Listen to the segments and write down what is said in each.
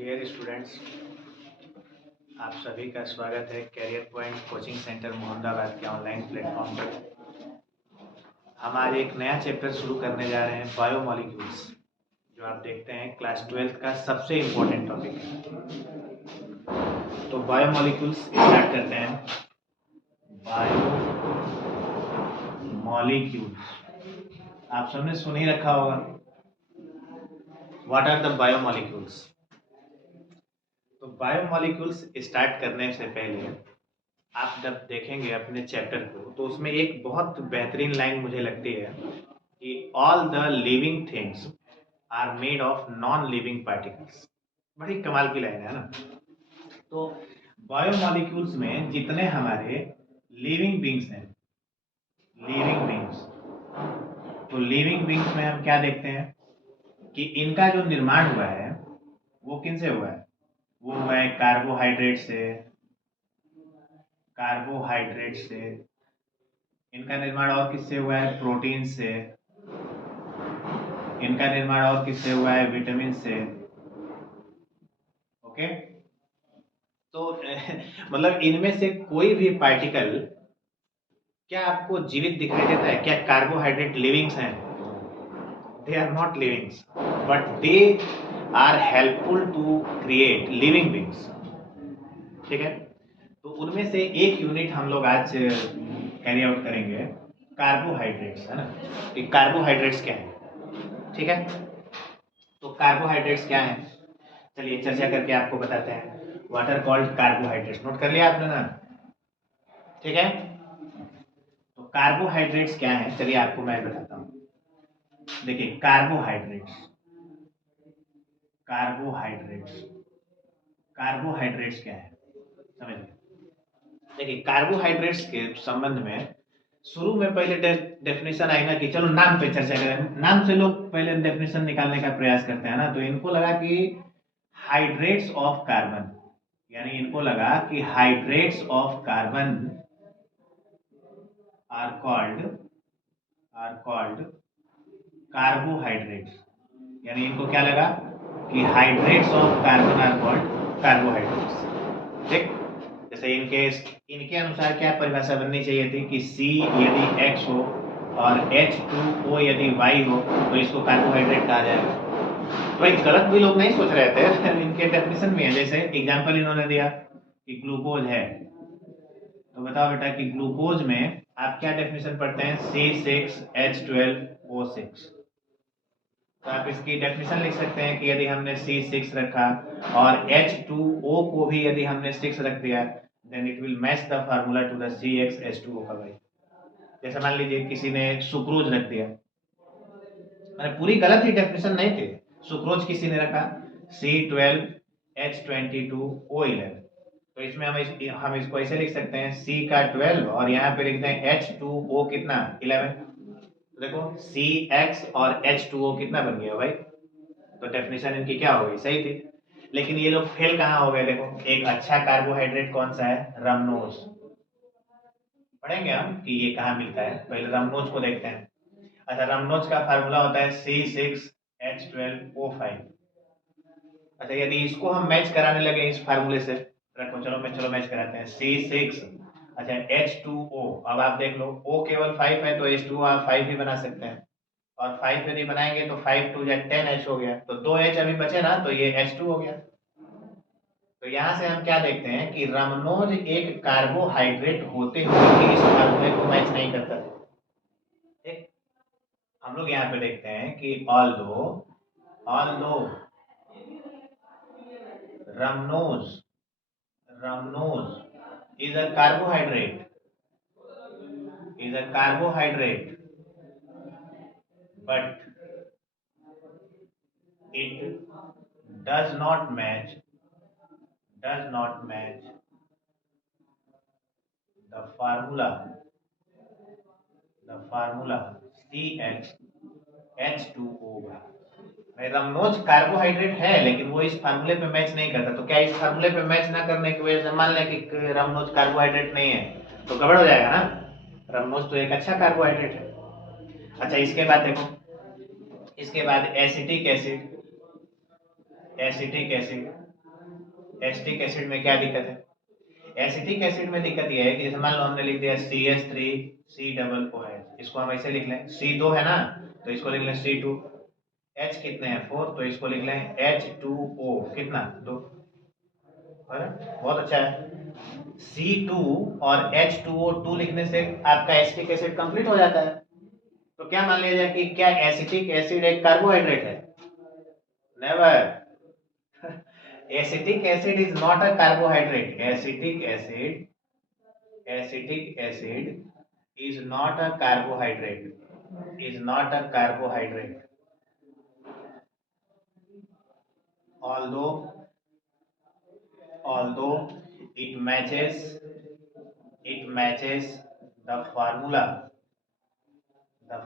Dear students, आप सभी का स्वागत है Career Point coaching centre Mohammadabad के ऑनलाइन प्लेटफॉर्म पर। हम आज एक नया चैप्टर शुरू करने जा रहे हैं, बायोमॉलिक्यूल्स, जो आप देखते हैं क्लास 12th का सबसे इम्पोर्टेंट टॉपिक है। तो बायोमॉलिक्यूल्स स्टार्ट करते हैं। बायोमॉलिक्यूल्स आप सबने सुन ही रखा होगा। What are the biomolecules? तो बायोमॉलिक्यूल्स स्टार्ट करने से पहले आप जब देखेंगे अपने चैप्टर को तो उसमें एक बहुत बेहतरीन लाइन मुझे लगती है कि all the living things are made of non living particles. बड़ी कमाल की लाइन है ना। तो बायोमॉलिक्यूल्स में जितने हमारे लिविंग बींग्स हैं, लिविंग बींग्स, तो लिविंग बींग्स में हम क्या देखते हैं कि इनका जो निर्माण हुआ है वो किन से हुआ है? वो हुआ है कार्बोहाइड्रेट से। कार्बोहाइड्रेट से इनका निर्माण और किससे हुआ है? प्रोटीन से। इनका निर्माण और किससे हुआ है? विटामिन से। ओके, तो मतलब इनमें से कोई भी पार्टिकल क्या आपको जीवित दिखाई देता है? क्या कार्बोहाइड्रेट लिविंग्स हैं? They are not livings, but they are helpful to create living beings. ठीक है, तो उनमें से एक यूनिट हम लोग आज कैरी आउट करेंगे, कार्बोहाइड्रेट्स, है ना। कि कार्बोहाइड्रेट्स क्या है? ठीक है, तो कार्बोहाइड्रेट्स क्या है, चलिए चर्चा करके आपको बताते हैं। What are called carbohydrates? Note कर लिया आपने ना? ठीक है, तो कार्बोहाइड्रेट्स क्या है, चलिए आपको मैं बताता हूँ। देखिए, कार्बोहाइड्रेट्स कार्बोहाइड्रेट्स कार्बोहाइड्रेट्स क्या है समझिए। देखिए, कार्बोहाइड्रेट्स के संबंध में शुरू में पहले डेफिनेशन आई ना कि चलो नाम पे चर्चा करें। नाम से लोग पहले डेफिनेशन निकालने का प्रयास करते हैं ना, तो इनको लगा कि हाइड्रेट्स ऑफ कार्बन, यानी इनको लगा कि hydrates of carbon are called carbohydrates. यानी इनको क्या लगा कि hydrates of carbon are called carbohydrates. ठीक, जैसे इनके अनुसार क्या परिभाषा बननी चाहिए थी कि C यदि X हो और H2O यदि Y हो तो इसको कार्बोहाइड्रेट कहा जाएगा। तो भाई गलत भी लोग नहीं सोच रहे थे इनके डेफिनेशन में है। जैसे एग्जांपल इन्होंने दिया कि ग्लूकोज है, तो बताओ बेटा कि ग्लूकोज में आप क्या डेफिनेशन पढ़ते हैं? C6H12O6। तो आप इसकी डेफिनेशन लिख सकते हैं कि यदि हमने C6 रखा और H2O को भी यदि हमने 6 रख दिया, then it will match the formula to the CXH2O का। भाई जैसे मान लीजिए किसी ने सुक्रोज रख दिया, मैंने पूरी गलत ही डेफिनेशन नहीं थी। सुक्रोज किसी ने रखा C12H22O11, तो इसमें हम इसको ऐसे लिख सकते हैं C का 12 और यहाँ पे लिखते हैं H2O कितना? 11। तो देखो CX और H2O कितना बन गया भाई? तो डेफिनेशन इनकी क्या हो गई? सही थी। लेकिन ये लोग फेल कहाँ हो गए? देखो, एक अच्छा कार्बोहाइड्रेट कौन सा है? रमनोज। पढ़ेंगे हम कि ये कहाँ मिलता है, पहले रमनोज को देखते हैं। अच्छा, रमनोज का फार्मूला होता है C6H12O5। अच्छा, यदि इसको हम मैच कराने लगे इस फार्मूले से, रखो चलो मैच कराते हैं। C6, अच्छा H2O, अब आप देख लो O केवल 5 है तो H2O आप 5 ही बना सकते हैं, और 5 यदि बनाएंगे तो 5 2 10H हो गया, तो 2H अभी बचे ना, तो ये H2 हो गया। तो यहाँ से हम क्या देखते हैं कि रमनोज एक कार्बोहाइड्रेट होते हुए भी इस फार्मूले को मैच नहीं करता। ठीक, हम लोग यहाँ पे देखते हैं कि although रमनोज is a carbohydrate, but it does not match the formula CXH2O। Rhamnose carbohydrate है लेकिन वो इस फार्मूले पे मैच नहीं करता। तो क्या इस फार्मूले पे मैच ना करने की वजह से मान लें कि रमनोज कार्बोहाइड्रेट नहीं है तो गड़बड़ हो जाएगा ना। रमनोज तो एक अच्छा कार्बोहाइड्रेट है। अच्छा, इसके बाद देखो, इसके बाद एसिटिक एसिड एसिटिक एसिड में क्या दिक्कत है? एसिटिक एसिड में दिक्कत यह है कि जैसे मान लो हमने लिख दिया CH3C OH, इसको हम ऐसे लिख लें, C2 है ना, तो इसको लिख लें C2। H कितने हैं 4, तो इसको लिख लें H2O, कितना 2, बहुत अच्छा है। C2 और H2O2 लिखने से आपका एसिटिक एसिड कंप्लीट हो जाता है। तो क्या मान लिया जाए कि क्या एसिटिक एसिड एक कार्बोहाइड्रेट है? Never. acetic acid is not a carbohydrate. Acetic acid is not a carbohydrate. Is not a carbohydrate. Although it matches the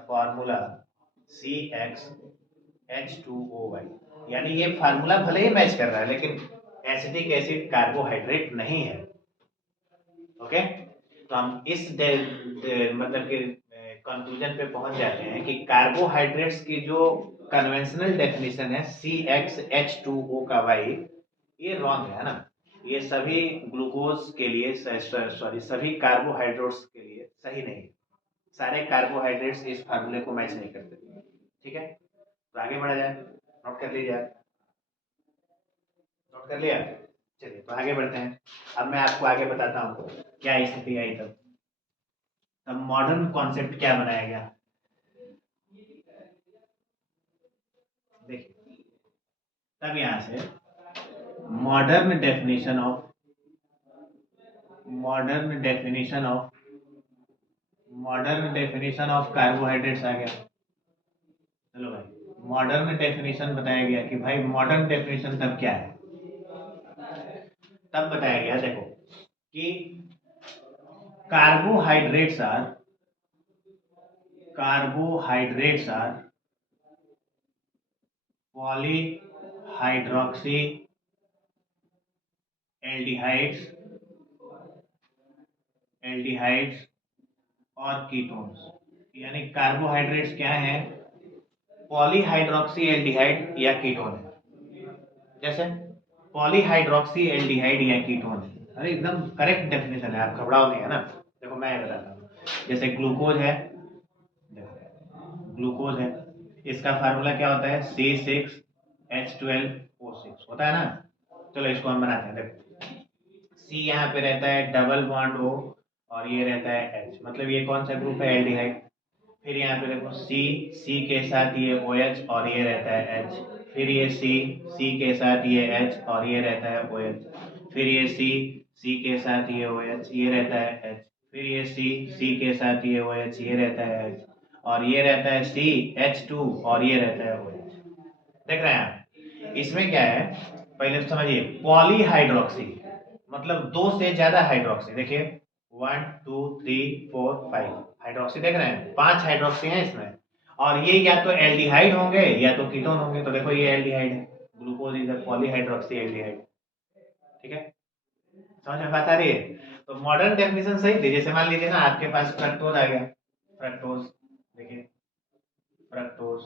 formula CxH2OY, यानी ये फार्मूला भले ही मैच कर रहा है लेकिन एसिटिक एसिड कार्बोहाइड्रेट नहीं है। ओके, तो हम इस मतलब के कंक्लूजन पे पहुंच जाते हैं कि कार्बोहाइड्रेट्स की जो कन्वेंशनल डेफिनेशन है CxH2O का Y, ये रॉन्ग है ना। ये सभी ग्लूकोज के लिए, सॉरी सभी कार्बोहाइड्रेट्स के लिए सही नहीं है। सारे कार्बोहाइड्रेट्स इस फार्मूले को मैच नहीं करते। ठीक है, तो आगे बढ़ा जाए, नोट कर लीजिए, नोट कर लिया। चलिए तो आगे बढ़ते हैं। अब मैं आपको आगे बताता हूँ क्या स्थिति आई तब मॉडर्न कॉन्सेप्ट क्या बनाया गया। देखिए, तब यहां से मॉडर्न डेफिनेशन ऑफ कार्बोहाइड्रेट्स आ गया। चलो भाई, मॉडर्न डेफिनेशन बताया गया कि भाई मॉडर्न डेफिनेशन तब क्या है। तब बताया गया देखो कि कार्बोहाइड्रेट्स आर पॉलीहाइड्रोक्सी एल्डिहाइड्स और कीटोन्स। यानी कार्बोहाइड्रेट्स क्या हैं? पॉलीहाइड्रोक्सी एल्डिहाइड या कीटोन है। जैसे पॉलीहाइड्रोक्सी एल्डिहाइड या कीटोन है। अरे एकदम करेक्ट डेफिनेशन है, आप घबराओ नहीं, है ना। देखो मैं बताता हूँ, जैसे ग्लूकोज है, ग्लूकोज है, इसका फार्मूला क्या होता है? C6H12O6 होता है ना। चलो इसको हम बनाते हैं। देखो C यहाँ पे रहता है डबल बॉन्ड O और ये रहता है H, मतलब ये कौन सा ग्रुप है? एल्डिहाइड। फिर यहाँ पे देखो C के साथ ये OH और ये रहता है H। फिर ये C के साथ ये H और ये रहता है OH। फिर ये C के साथ ये OH, ये रहता है H। फिर ये C के साथ ये OH, ये रहता है H। और ये रहता है CH2 और ये रहता है OH। देख रहे हैं आप? इसमें क्या है, पहले तो समझिए, पॉलीहाइड्रोक्सी मतलब दो से ज्यादा हाइड्रोक्सी। देखिए 1 2 3 4 5 हाइड्रोक्सी, देख रहे हैं? 5 हाइड्रोक्सी हैं इसमें, और ये या तो एल्डिहाइड होंगे या तो कीटोन होंगे। तो देखो ये एल्डिहाइड है, glucose is a polyhydroxy aldehyde. ठीक है, समझ में बात आ रही है? तो मॉडर्न डेफिनेशन सही थी। जैसे मान लीजिए ना, आपके पास फ्रक्टोज आ गया। फ्रक्टोज, देखिए फ्रक्टोज,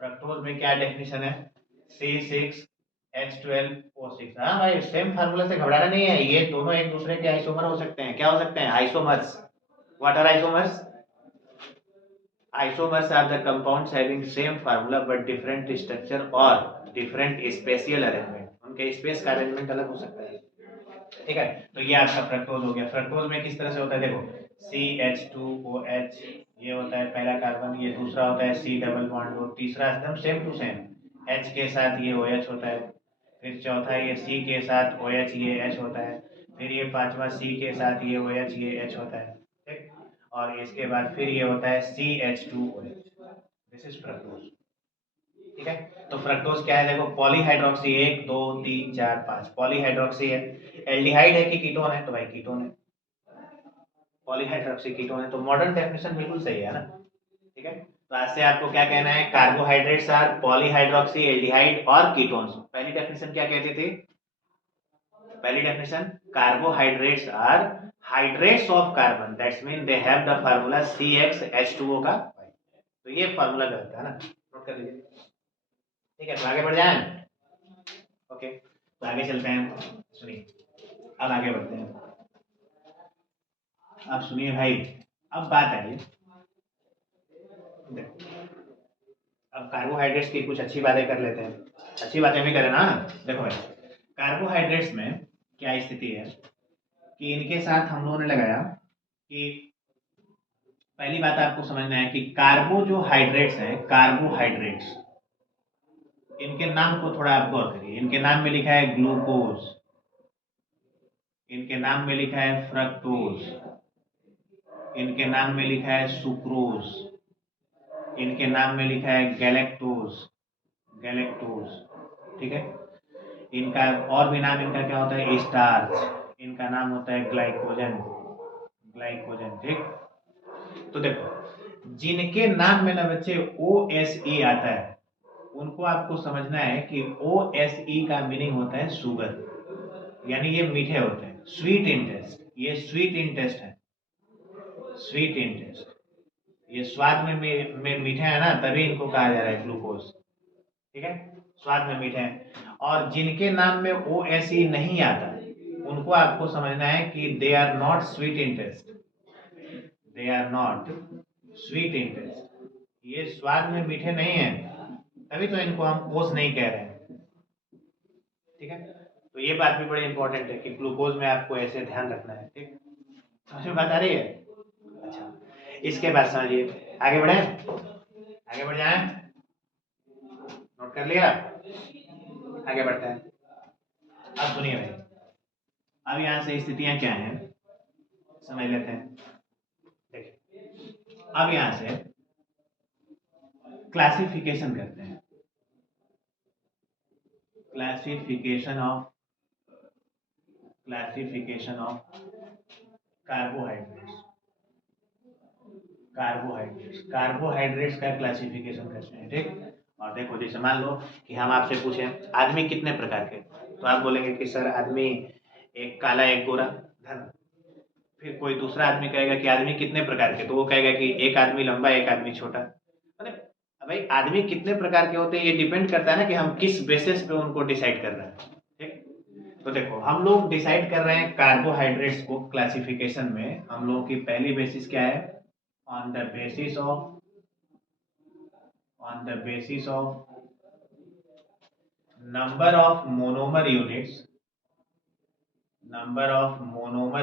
फ्रक्टोज में क्या डेफिनेशन है? C6H12O6। हाँ भाई, सेम फार्मूला से घबराना नहीं है, ये दोनों एक दूसरे के आइसोमर हो सकते हैं। क्या हो सकते हैं? Isomers. What are isomers? Isomers are the compounds having same formula but different structure or different spatial arrangement. उनके स्पेस का अरेंजमेंट अलग हो सकता है। ठीक है, तो ये आपका फ्रक्टोज हो गया। फ्रक्टोज में किस तरह से होता है? देखो CH2OH, ये होता है पहला कार्बन, ये दूसरा होता है C डबल बॉन्ड O, तीसरा एकदम सेम टू सेम H के साथ ये OH होता है। फिर चौथा ये C के साथ OH, ये H होता है। फिर ये पांचवा C के साथ ये OH, ये H होता है। ठीक, और इसके बाद फिर ये होता है CH2OH। This is fructose. ठीक है, तो फ्रक्टोज क्या है? देखो पॉलीहाइड्रोक्सी, 1 2 3 4 5 पॉलीहाइड्रोक्सी है। एल्डिहाइड है कि कीटोन है? तो भाई कीटोन है, पॉलीहाइड्रोक्सी कीटोन है। तो मॉडर्न डेफिनेशन बिल्कुल सही है ना। ठीक है, तो आज से आपको क्या कहना है? कार्बोहाइड्रेट्स आर पॉलीहाइड्रोक्सी एल्डिहाइड और कीटोन्स। पहली डेफिनेशन क्या कहती थी? पहली definition, carbohydrates are hydrates of carbon, that's mean they have the formula CxH2O का। तो ये फार्मूला गलत है ना, नोट कर लीजिए। ठीक है, तो आगे बढ़ जाए। ओके, तो आगे चलते हैं, सुनिए, अब आगे बढ़ते हैं। अब सुनिए भाई, अब बात आई, अब कार्बोहाइड्रेट्स की कुछ अच्छी बातें कर लेते हैं। अच्छी बातें भी करें ना। देखो भाई, कार्बोहाइड्रेट्स में क्या स्थिति है कि इनके साथ हम लोगों ने लगाया कि पहली बात आपको समझना है कि कार्बो जो हाइड्रेट्स हैं, कार्बोहाइड्रेट्स, इनके नाम को थोड़ा आप गौर करिए। इनके नाम में लिखा है ग्लूकोज, इनके नाम में लिखा है फ्रक्टोज, इनके नाम में लिखा है सुक्रोज, इनके नाम में लिखा है गैलेक्टोज, गैलेक्टोज, ठीक है। इनका और भी नाम इनका क्या होता है, स्टार्च, इनका नाम होता है ग्लाइकोजन, ग्लाइकोजन, ठीक। तो देखो, जिनके नाम में ना बच्चे OSE आता है, उनको आपको समझना है कि OSE का मीनिंग होता है शुगर, यानी ये मीठे होते हैं, स्वीट इंटेस्ट, ये स्वीट इंटेस्ट है, स्वीट इंटेस्ट, ये स्वाद में मीठे है ना, तभी इनको कहा जा रहा है ग्लूकोज, ठीक है, स्वाद में मीठे हैं। और जिनके नाम में OSE नहीं आता, उनको आपको समझना है कि they are not sweet in taste, they are not sweet in taste, ये स्वाद में मीठे नहीं है, तभी तो इनको हम ओस नहीं कह रहे हैं, ठीक है। तो ये बात भी बड़ी इंपॉर्टेंट है कि ग्लूकोज में आपको ऐसे ध्यान रखना है, ठीक। समझ में बात आ रही है? अच्छा, इसके बाद समझिए, आगे बढ़े, आगे बढ़ जाए, नोट कर लिया, आगे बढ़ते हैं। अब सुनिए भाई, अब यहाँ से स्थितियां क्या हैं समझ लेते हैं। देखिए, अब यहाँ से क्लासिफिकेशन करते हैं, क्लासिफिकेशन ऑफ कार्बोहाइड्रेट्स, कार्बोहाइड्रेट्स का क्लासिफिकेशन करते हैं, ठीक। और देखो, जैसे मान लो कि हम आपसे पूछें आदमी कितने प्रकार के, तो आप बोलेंगे कि सर आदमी एक काला एक गोरा, धन। फिर कोई दूसरा आदमी कहेगा कि आदमी कितने प्रकार के, तो वो कहेगा कि एक आदमी लंबा एक आदमी छोटा। मतलब भाई, आदमी कितने प्रकार के होते हैं, ये डिपेंड करता है ना कि हम किस बेसिस पे उनको डिसाइड कर रहे हैं, ठीक। तो देखो, हम लोग डिसाइड कर रहे हैं कार्बोहाइड्रेट्स को क्लासिफिकेशन में, हम लोगों की पहली बेसिस क्या है, on the basis of number of monomer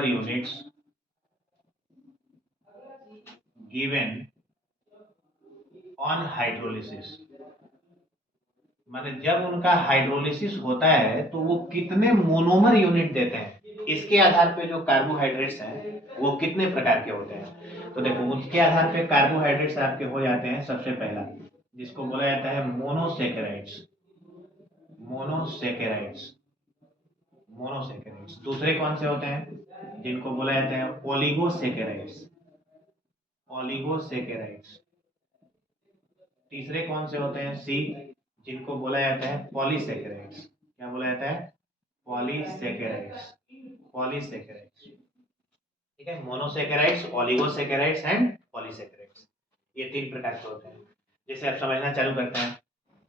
units, given on hydrolysis, माने जब उनका हाइड्रोलिसिस होता है तो वो कितने मोनोमर यूनिट देते हैं, इसके आधार पे जो कार्बोहाइड्रेट्स हैं वो कितने प्रकार के होते हैं। तो देखो, उसके आधार पे कार्बोहाइड्रेट्स आपके हो जाते हैं, सबसे पहला जिसको बोला जाता है मोनोसेकेराइड्स, मोनोसेकेराइड्स, मोनोसेकेराइड्स। दूसरे कौन से होते हैं, जिनको बोला जाता है ओलिगोसेकेराइड्स, ओलिगोसेकेराइड्स। तीसरे कौन से होते हैं, सी, जिनको बोला जाता है पॉलीसेकेराइड्स। क्या बोला जाता है, पॉलीसेकेराइड्स, पॉलीसेकेराइड्स, ठीक है। मोनोसेकेराइड्स, ओलिगोसेकेराइड्स एंड पॉलीसेकेराइड्स, ये तीन प्रकार के होते हैं। जैसे आप समझना चालू करते हैं,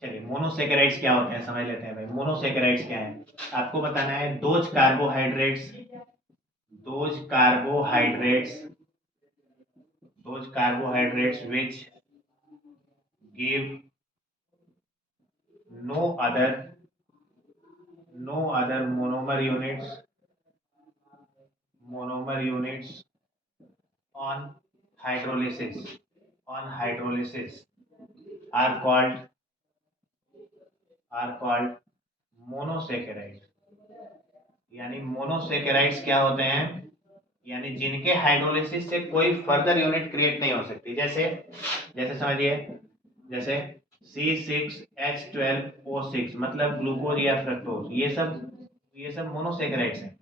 चलिए मोनोसेकेराइड्स क्या होते हैं समझ लेते हैं भाई। मोनोसेकेराइड्स क्या है, आपको बताना है those carbohydrates, those carbohydrates, those carbohydrates which give no other monomer units on hydrolysis, are called monosaccharides। यानी मोनोसेकेराइड्स क्या होते हैं, यानी जिनके हाइड्रोलिसिस से कोई फर्दर यूनिट क्रिएट नहीं हो सकती। जैसे समझिए, जैसे C6H12O6 मतलब ग्लूकोज या फ्रक्टोज, ये सब मोनोसेकेराइड्स हैं।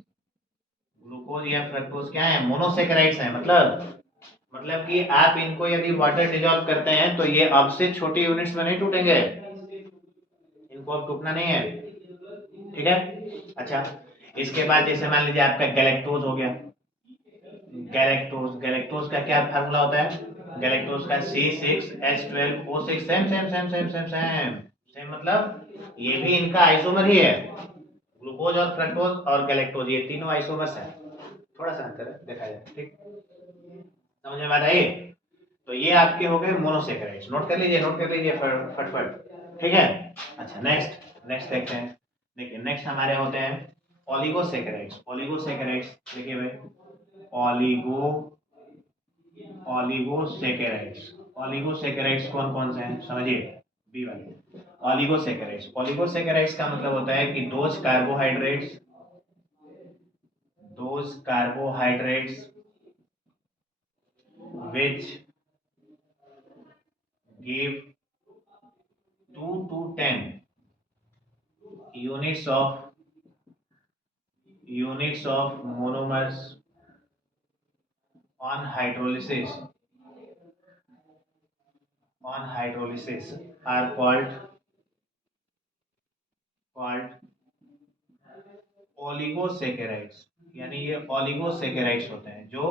ग्लूकोज या फ्रक्टोज क्या है, मोनोसेकेराइड्स हैं। मतलब कि आप इनको यदि वाटर डिजॉल्व करते हैं तो ये अब से छोटी यूनिट्स में नहीं टूटेंगे, इनको अब टूटना नहीं है, ठीक है। अच्छा, इसके बाद जैसे मान लीजिए आपका गैलेक्टोज हो गया, गैलेक्टोज का क्या फार्मूला होता है, गैलेक्टोज का C6H12O6, same same same same same same same same, मतलब ये भी इनका आइसोमर ही है, ग्लूकोज और फ्रक्टोज और गैलेक्टोज ये तीनों आइसोमर्स हैं, थोड़ा सा अंतर है देखा जाए, ठीक, समझ में बात आई। तो ये आपके हो गए मोनोसेकेराइड्स, नोट कर लीजिए, नोट कर लीजिए फटफट, ठीक है। अच्छा नेक्स्ट नेक्स्ट देखते हैं। देखिए नेक्स्ट हमारे होते हैं ओलिगोसेकेराइड्स। ओलिगोसेकेराइड्स देखिए भाई, ओलिगो ओलिगोसेकेराइड्स। ओलिगोसेकेराइड्स कौन कौन से हैं समझिए, बी वाले ओलिगोसेकेराइड्स। ओलिगोसेकेराइड्स का मतलब होता है कि those carbohydrates which give 2 to 10 units of monomers on hydrolysis are called oligosaccharides. यानी ये ओलिगोसेकेराइड्स होते हैं जो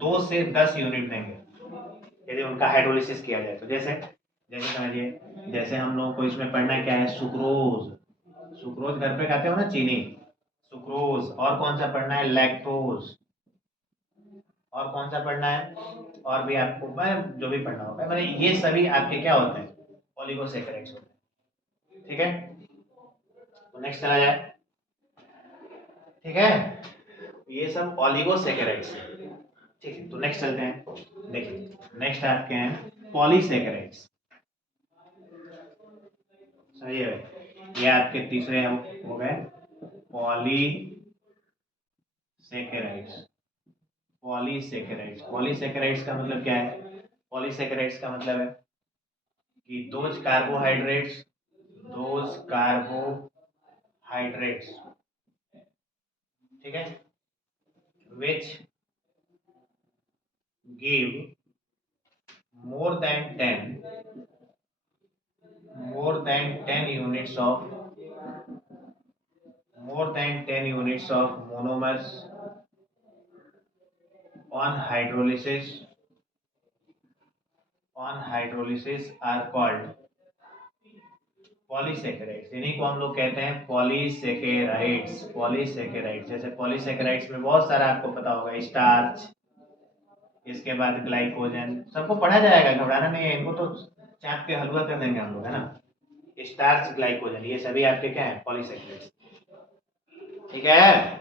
2 से 10 यूनिट देंगे यदि उनका हाइड्रोलिसिस किया जाए तो। जैसे जैसे समझिए, जैसे हम लोगों को इसमें पढ़ना क्या है, सुक्रोज। सुक्रोज घर पे खाते हो ना, चीनी, सुक्रोज। और कौन सा पढ़ना है, लैक्टोज। और कौन सा पढ़ना है, और भी आपको मैं जो भी पढ़ना होगा, मैंने ये सभी आपके क्या होते हैं, ओलिगोसेकेराइड्स होते हैं, ठीक है। तो नेक्स्ट चला जाए, ठीक है, ये सब ओलिगोसेकेराइड्स है, ठीक है। तो नेक्स्ट चलते हैं, देखिए नेक्स्ट आपके हैं पॉलीसेकेराइड्स। सही है, ये आपके तीसरे हो गए पॉलीसेकेराइड्स। पॉलीसेकेराइड्स का मतलब क्या है, पॉलीसेकेराइड्स का मतलब है कि दोज कार्बोहाइड्रेट्स, ठीक है, which give more than 10 units of monomers on hydrolysis are called polysaccharides. इन्हीं को हम लोग कहते हैं पॉलीसेकेराइड्स। पॉलीसेकेराइड्स जैसे पॉलीसेकेराइड्स में बहुत सारा आपको पता होगा, स्टार्च, इसके बाद ग्लाइकोजन, सबको पढ़ा जाएगा, घबराना नहीं है, इनको तो चाप के हलवा कर देंगे हम लोग, है ना। स्टार्च, ग्लाइकोजन, ये सभी आपके क्या है, पॉलीसेकेराइड्स, ठीक है,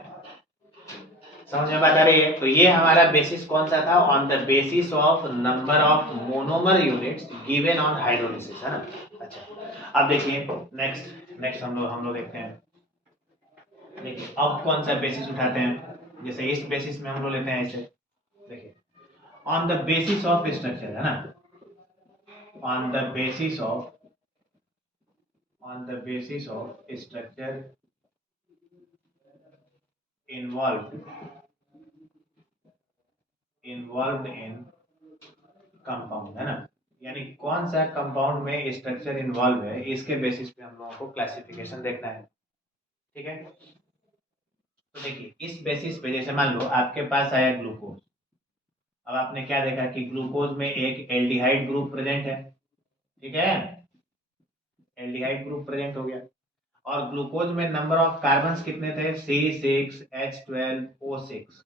समझ में बात आ रही है। तो ये हमारा बेसिस कौन सा था, on the basis of number of monomer units given on hydrolysis, है ना। अच्छा अब देखिए नेक्स्ट नेक्स्ट हम लोग देखते हैं। देखिए अब कौन सा बेसिस उठाते हैं, जैसे इस बेसिस में हम लोग लेते हैं ऐसे, देखिए on the basis of structure, है ना, on the basis of structure involved in compound, है ना। यानी कौन सा कंपाउंड में स्ट्रक्चर इन्वॉल्व है, इसके बेसिस पे हम लोगों को क्लासिफिकेशन देखना है, ठीक है। तो देखिए इस बेसिस पे, जैसे मान लो आपके पास आया ग्लूकोज, अब आपने क्या देखा कि ग्लूकोज में एक एल्डिहाइड ग्रुप प्रेजेंट है, ठीक है, एल्डिहाइड ग्रुप प्रेजेंट हो गया, और ग्लूकोज में नंबर ऑफ कार्बन्स कितने थे, C6H12O6।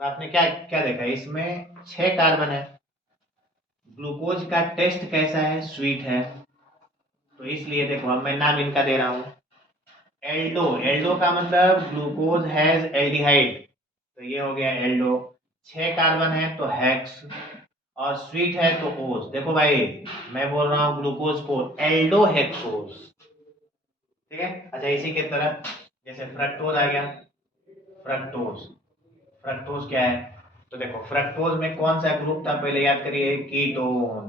तो आपने क्या क्या देखा, इसमें 6 कार्बन है, ग्लूकोज का टेस्ट कैसा है, स्वीट है, तो इसलिए देखो अब मैं नाम इनका दे रहा हूं, एल्डो। एल्डो का मतलब ग्लूकोज हैज एल्डिहाइड, तो ये हो गया एल्डो। 6 कार्बन है तो हेक्स, और स्वीट है तो ओज। देखो भाई मैं बोल रहा हूँ ग्लूकोज को एल्डो हेक्सोज, ठीक है। अच्छा इसी के तरह जैसे फ्रक्टोज आ गया, फ्रक्टोज, फ्रक्टोज क्या है, तो देखो फ्रक्टोज में कौन सा ग्रुप था, पहले याद करिए, कीटोन।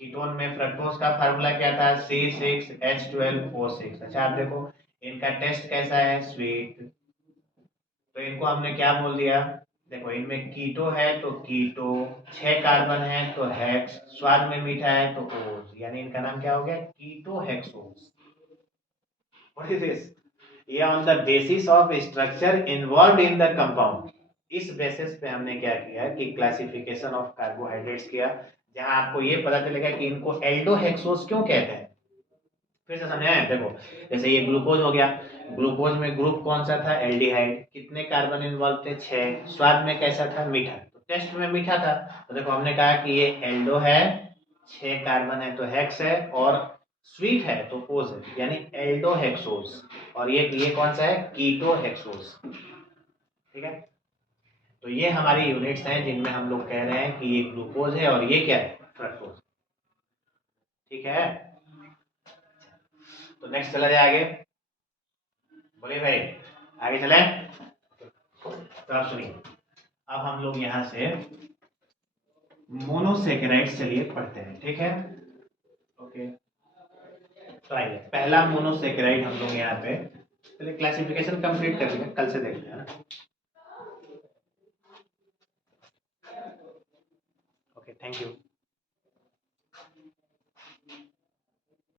कीटोन में फ्रक्टोज का फार्मूला क्या था, C6H12O6। अच्छा आप देखो इनका टेस्ट कैसा है, स्वीट, तो इनको हमने क्या बोल दिया, देखो इनमें कीटो है तो कीटो, 6 कार्बन है तो हेक्स, स्वाद में मीठा है तो ओज, यानी इनका नाम क्या हो गया, keto hexose. What is this, ये on the basis of structure involve in the compound, इस बेसिस पे हमने क्या किया कि क्लासिफिकेशन ऑफ कार्बोहाइड्रेट्स किया, जहां आपको ये पता चलेगा कि इनको एल्डोहेक्सोज क्यों कहते हैं, फिर से समझे? देखो, जैसे ये ग्लूकोज हो गया, ग्लूकोज में ग्रुप कौन सा था? एल्डिहाइड। कितने कार्बन इन्वॉल्व थे? 6। स्वाद में कैसा था? मीठा। तो टेस्ट में मीठा था, तो देखो हमने कहा कि ये एल्डो है, 6 कार्बन है तो हेक्स है, और स्वीट है तो ओज है, यानी एल्डो हेक्सोज। और ये कौन सा है? Keto hexose. ठीक है, तो ये हमारी यूनिट्स हैं जिनमें हम लोग कह रहे हैं कि ये ग्लूकोज है और ये क्या है? फ्रक्टोज। ठीक है, तो नेक्स्ट चला जाए आगे। बोलिए भाई, आगे चले। तो आप सुनिए, अब हम लोग यहाँ से मोनोसेकेराइड्स चलिए पढ़ते हैं। ठीक है, ओके। तो आइए, पहला मोनोसेकेराइड हम लोग यहाँ पे पहले क्लासिफिकेशन कंप्लीट कर लेंगे, कल से देखते हैं ना। Okay, thank you.